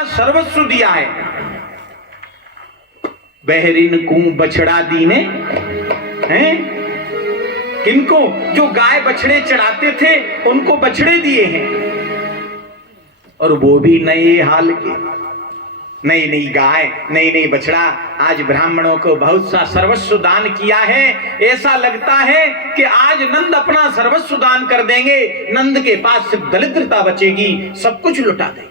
अपना सर्वस्व दिया है। बहरिन को बछड़ा दीने हैं, किनको? जो गाय बछड़े चढ़ाते थे उनको बछड़े दिए हैं, और वो भी नए हाल के, नई नई गाय, नई नई बछड़ा। आज ब्राह्मणों को बहुत सा सर्वस्व दान किया है। ऐसा लगता है कि आज नंद अपना सर्वस्व दान कर देंगे, नंद के पास सिर्फ दरिद्रता बचेगी, सब कुछ लुटा देंगे।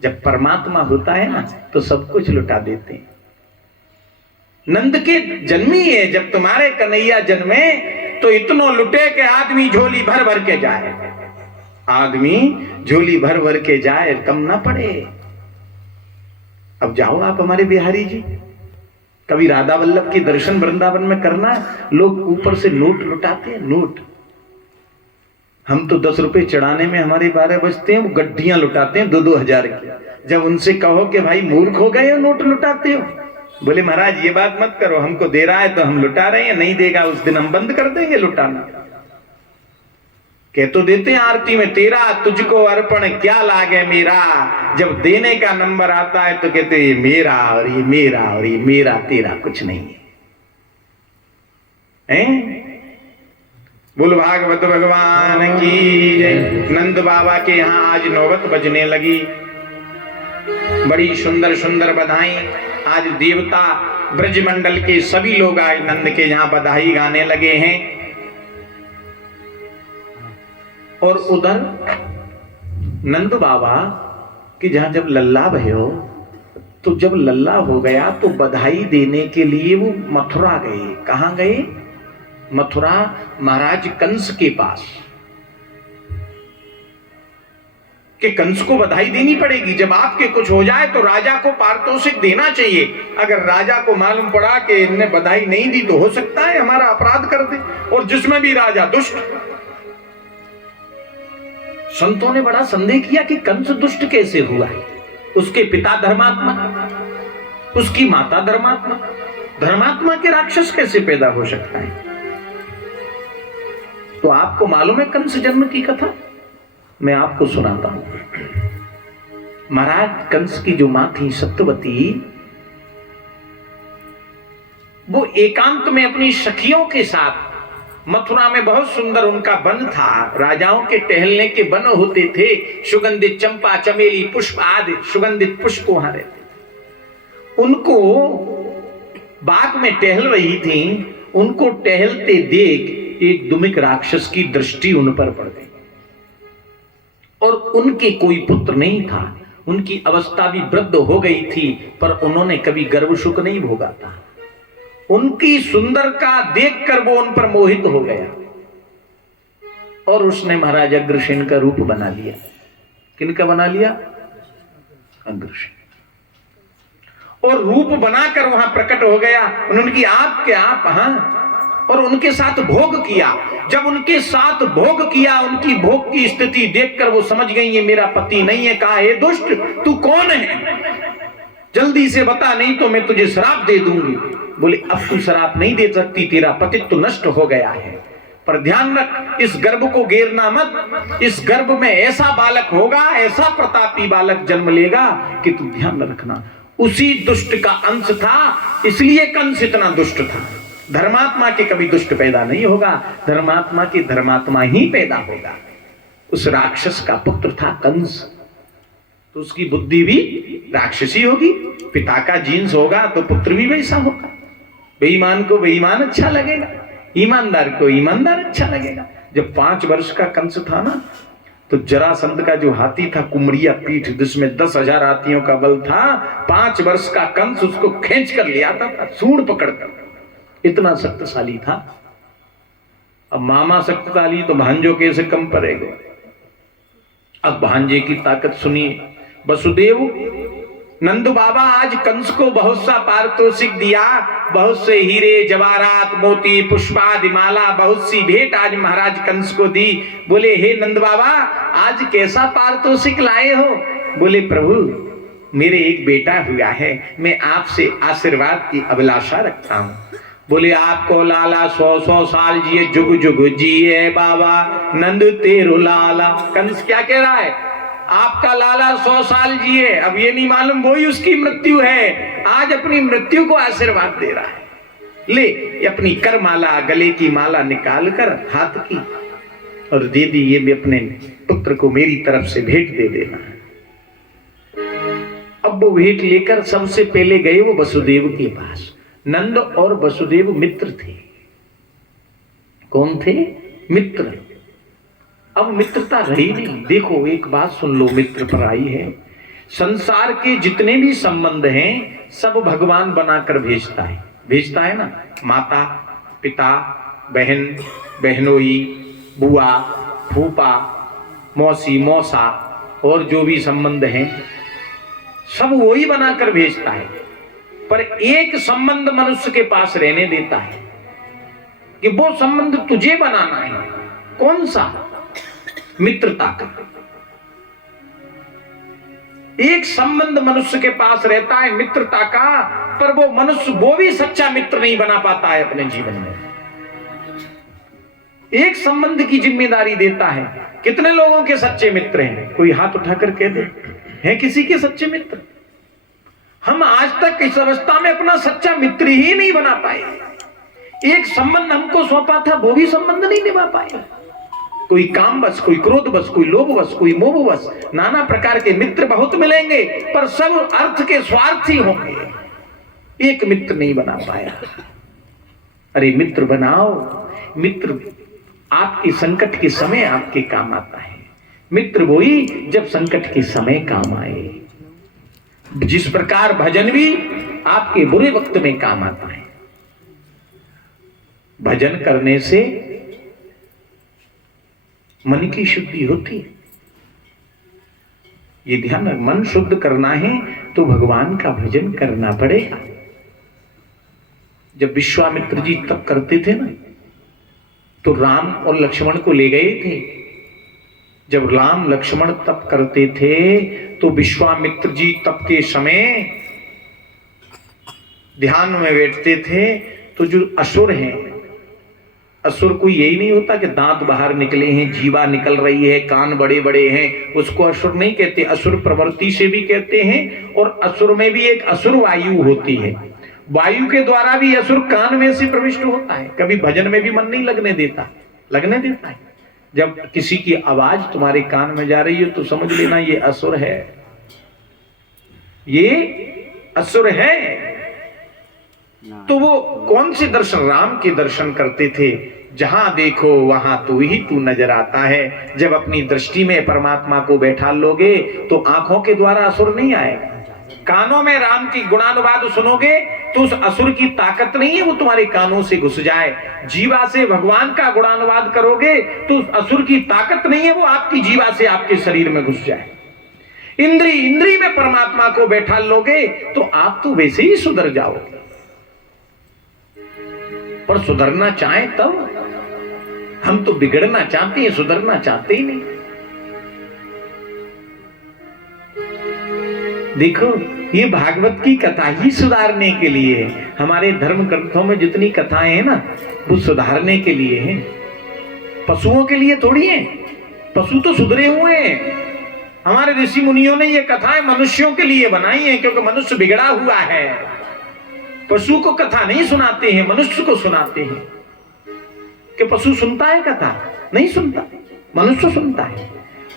जब परमात्मा होता है ना तो सब कुछ लुटा देते हैं। नंद के जन्मी है, जब तुम्हारे कन्हैया जन्मे तो इतनो लुटे के आदमी झोली भर भर के जाए, आदमी झोली भर भर के जाए, कम ना पड़े। अब जाओ आप हमारे बिहारी जी, कभी राधा वल्लभ के दर्शन वृंदावन में करना, लोग ऊपर से नोट लुटाते हैं, नोट। हम तो 10 रुपए चढ़ाने में हमारे 12 बजते हैं, वो गड्डियां लुटाते हैं 2-2 हजार की। जब उनसे कहो कि भाई मूर्ख हो गए हो, नोट लुटाते हो, बोले महाराज ये बात मत करो, हमको दे रहा है तो हम लुटा रहे हैं, नहीं देगा उस दिन हम बंद कर देंगे लुटाना। कह तो देते हैं आरती में, तेरा तुझको अर्पण क्या लागे मेरा। जब देने का नंबर आता है तो कहते ये मेरा और ये मेरा और ये मेरा, तेरा कुछ नहीं है। बोल भागवत भगवान की जय। नंद बाबा के यहाँ आज नौबत बजने लगी, बड़ी सुंदर सुंदर बधाई। आज देवता ब्रजमंडल के सभी लोग आज नंद के यहाँ बधाई गाने लगे हैं। और उधर नंद बाबा कि जहां जब लल्ला भयो, तो जब लल्ला हो गया तो बधाई देने के लिए वो मथुरा गए। कहां गए? मथुरा, महाराज कंस के पास, कि कंस को बधाई देनी पड़ेगी। जब आपके कुछ हो जाए तो राजा को पारितोषिक देना चाहिए। अगर राजा को मालूम पड़ा कि इनने बधाई नहीं दी तो हो सकता है हमारा अपराध कर दे, और जिसमें भी राजा दुष्ट। संतों ने बड़ा संदेह किया कि कंस दुष्ट कैसे हुआ है। उसके पिता धर्मात्मा, उसकी माता धर्मात्मा, धर्मात्मा के राक्षस कैसे पैदा हो सकता है? तो आपको मालूम है कंस जन्म की कथा? मैं आपको सुनाता हूं। महाराज कंस की जो मां थी सत्यवती, वो एकांत में अपनी सखियों के साथ, मथुरा में बहुत सुंदर उनका वन था, राजाओं के टहलने के वन होते थे, सुगंधित चंपा चमेली पुष्प आदि सुगंधित पुष्प वहां रहते। उनको बाग में टहल रही थी, उनको टहलते देख एक दुमिक राक्षस की दृष्टि उन पर पड़ गई, और उनके कोई पुत्र नहीं था। उनकी अवस्था भी वृद्ध हो गई थी, पर उन्होंने कभी गर्भ सुख नहीं भोगा था। उनकी सुंदरता देखकर वो उन पर मोहित हो गया, और उसने महाराज अग्रसेन का रूप बना लिया। किनका बना लिया? अग्रसेन। और रूप बनाकर वहां प्रकट हो गया। उन्होंने आप के आप, हाँ, और उनके साथ भोग किया। जब उनके साथ भोग किया, उनकी भोग की स्थिति देखकर वो समझ गई ये मेरा पति नहीं है। कहा, हे दुष्ट, तू कौन है? जल्दी से बता, नहीं तो मैं तुझे श्राप दे दूंगी। बोले, अब तू श्राप नहीं दे सकती, तेरा पति तो नष्ट हो गया है, पर ध्यान रख, इस गर्भ को घेरना मत। इस गर्भ में ऐसा बालक होगा, ऐसा प्रतापी बालक जन्म लेगा कि तू ध्यान रखना। उसी दुष्ट का अंश था, इसलिए कंस इतना दुष्ट था। धर्मात्मा के कभी दुष्ट पैदा नहीं होगा, धर्मात्मा की धर्मात्मा ही पैदा होगा। उस राक्षस का पुत्र था कंस, तो उसकी बुद्धि भी राक्षसी होगी। पिता का जीन्स होगा तो पुत्र भी वैसा होगा। बेईमान को बेईमान अच्छा लगेगा, ईमानदार को ईमानदार अच्छा लगेगा। जब 5 वर्ष का कंस था ना, तो जरासंध का जो हाथी था, कुमड़िया पीठ, जिसमें 10,000 हाथियों का बल था, 5 वर्ष का कंस उसको खींच कर ले आता था, सूंड पकड़कर। इतना शक्तिशाली था। अब मामा शक्तिशाली तो भांजो कैसे कम पड़ेगा। अब भांजे की ताकत सुनिए। वसुदेव, नंद बाबा आज कंस को बहुत सा पारितोषिक दिया, बहुत से हीरे जवाहरात मोती पुष्पादि माला, बहुत सी भेंट आज महाराज कंस को दी। बोले, हे नंद बाबा, आज कैसा पारितोषिक लाए हो? बोले, प्रभु मेरे एक बेटा हुआ है, मैं आपसे आशीर्वाद की अभिलाषा रखता हूं। बोले, आपको लाला 100-100 साल जिए, जुग जुग जिए बाबा, नंद तेरो लाला। कंस क्या कह रहा है? आपका लाला 100 साल जिए, अब ये नहीं मालूम वही उसकी मृत्यु है। आज अपनी मृत्यु को आशीर्वाद दे रहा है। ले अपनी कर माला, गले की माला निकाल कर हाथ की और दे दी, ये भी अपने पुत्र को मेरी तरफ से भेंट दे देना। अब वो भेंट लेकर सबसे पहले गए वो वसुदेव के पास। नंद और वसुदेव मित्र थे। कौन थे? मित्र। अब मित्रता रही नहीं। देखो एक बात सुन लो, मित्र पर आई है। संसार के जितने भी संबंध हैं सब भगवान बनाकर भेजता है। भेजता है ना, माता पिता, बहन बहनोई, बुआ फूफा, मौसी मौसा और जो भी संबंध हैं सब वही बनाकर भेजता है। पर एक संबंध मनुष्य के पास रहने देता है कि वो संबंध तुझे बनाना है। कौन सा? मित्रता का। एक संबंध मनुष्य के पास रहता है मित्रता का, पर वो मनुष्य वो भी सच्चा मित्र नहीं बना पाता है अपने जीवन में। एक संबंध की जिम्मेदारी देता है। कितने लोगों के सच्चे मित्र हैं? कोई हाथ उठाकर कह दे, हैं किसी के सच्चे मित्र? हम आज तक इस अवस्था में अपना सच्चा मित्र ही नहीं बना पाए। एक संबंध हमको सौंपा था वो भी संबंध नहीं निभा पाए। कोई काम बस, कोई क्रोध बस, कोई लोभ बस, कोई मोह बस, नाना प्रकार के मित्र बहुत मिलेंगे पर सब अर्थ के स्वार्थी होंगे। एक मित्र नहीं बना पाया। अरे मित्र बनाओ। मित्र आपके संकट के समय आपके काम आता है। मित्र वही जब संकट के समय काम आए। जिस प्रकार भजन भी आपके बुरे वक्त में काम आता है। भजन करने से मन की शुद्धि होती है। ये ध्यान, मन शुद्ध करना है तो भगवान का भजन करना पड़ेगा। जब विश्वामित्र जी तप करते थे ना तो राम और लक्ष्मण को ले गए थे। जब राम लक्ष्मण तप करते थे तो विश्वामित्र जी तप के समय ध्यान में बैठते थे तो जो असुर हैं, असुर को यही नहीं होता कि दांत बाहर निकले हैं, जीवा निकल रही है, कान बड़े बड़े हैं, उसको असुर नहीं कहते। असुर प्रवृत्ति से भी कहते हैं। और असुर में भी एक असुर वायु होती है। वायु के द्वारा भी असुर कान में से प्रविष्ट होता है। कभी भजन में भी मन नहीं लगने देता, लगने देता है। जब किसी की आवाज तुम्हारे कान में जा रही है तो समझ लेना ये असुर है, ये असुर है। तो वो कौन से दर्शन? राम के दर्शन करते थे। जहां देखो वहां तू ही तू नजर आता है। जब अपनी दृष्टि में परमात्मा को बैठा लोगे तो आंखों के द्वारा असुर नहीं आएगा। कानों में राम की गुणानुवाद सुनोगे तो उस असुर की ताकत नहीं है वो तुम्हारे कानों से घुस जाए। जीवा से भगवान का गुणानुवाद करोगे तो उस असुर की ताकत नहीं है वो आपकी जीवा से आपके शरीर में घुस जाए। इंद्री में परमात्मा को बैठा लोगे तो आप तो वैसे ही सुधर जाओगे। पर सुधरना चाहे तब। हम तो बिगड़ना चाहते हैं, सुधरना चाहते ही नहीं। देखो ये भागवत की कथा ही सुधारने के लिए है। हमारे धर्म ग्रंथों में जितनी कथाएं हैं ना वो सुधारने के लिए हैं। पशुओं के लिए थोड़ी है। पशु तो सुधरे हुए हैं। हमारे ऋषि मुनियों ने ये कथाएं मनुष्यों के लिए बनाई हैं क्योंकि मनुष्य बिगड़ा हुआ है। पशु को कथा नहीं सुनाते हैं, मनुष्य को सुनाते हैं। कि पशु सुनता है कथा? नहीं सुनता, मनुष्य सुनता है।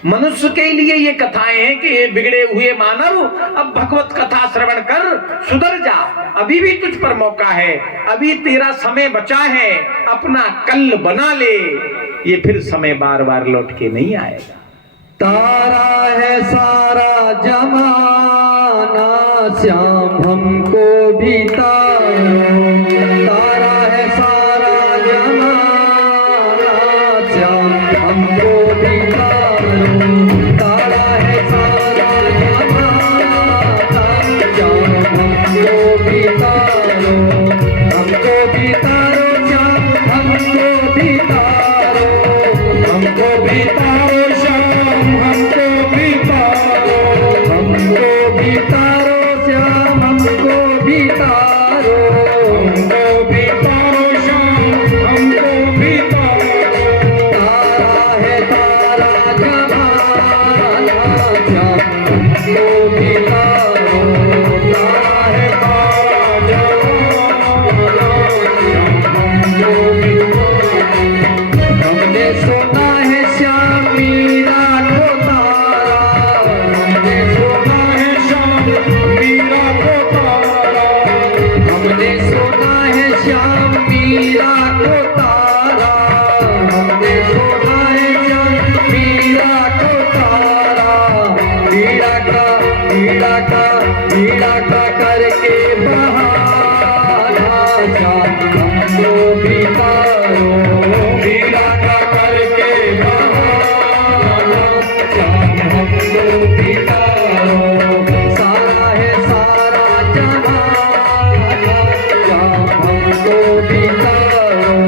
मनुष्य के लिए ये कथाएं हैं कि ये बिगड़े हुए मानव अब भगवत कथा श्रवण कर सुधर जा। अभी भी तुझ पर मौका है, अभी तेरा समय बचा है, अपना कल बना ले। ये फिर समय बार बार लौट के नहीं आएगा। तारा है सारा जमाना, श्याम हमको भी तारो। तारा है सारा जमाना, श्याम हमको भी तारो। तारा है सारा जमाना, श्याम हमको भी तारो। हमको भी तारो श्याम, हमको भी तारो। हमको भी तारो श्याम, हमको भी तारो। हमको भी तारो श्याम, हमको भी तारो। हमको भी तारो श्याम, हमको भी तारो। तारा है तारा जमाना, वीणा का करके बहाना श्याम हमको भी तारो वीणा का करके बहाना श्याम हमको भी तारो सारा है सारा जमाना श्याम हमको भी तारो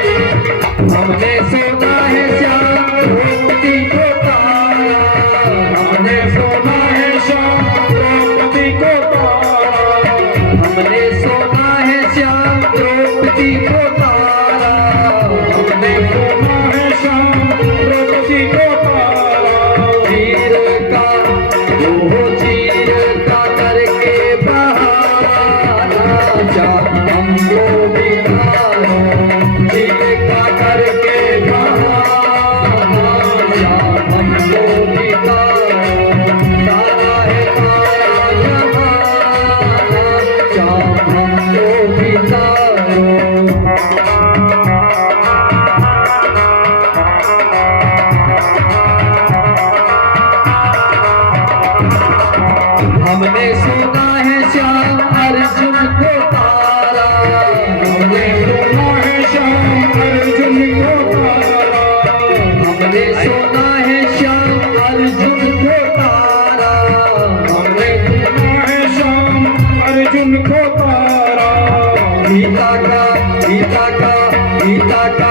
हमने सोना है श्याम द्रौपदी को तारा हमने सोना है श्याम द्रौपदी को तारा हमने सोना है श्याम द्रौपदी को तारा हमने सोना है श्याम द्रौपदी को तारा चीर का करके बहाना श्याम हमको भी तारो चीर का करके बहाना श्याम हमको भी तारो तारा है तारा जमाना श्याम हमको भी तारो हमने सुना है श्याम अर्जुन को तारा हमने सुना है श्याम अर्जुन को तारा हमने सुना है श्याम अर्जुन को तारा हमने सुना है श्याम अर्जुन को तारा गीता का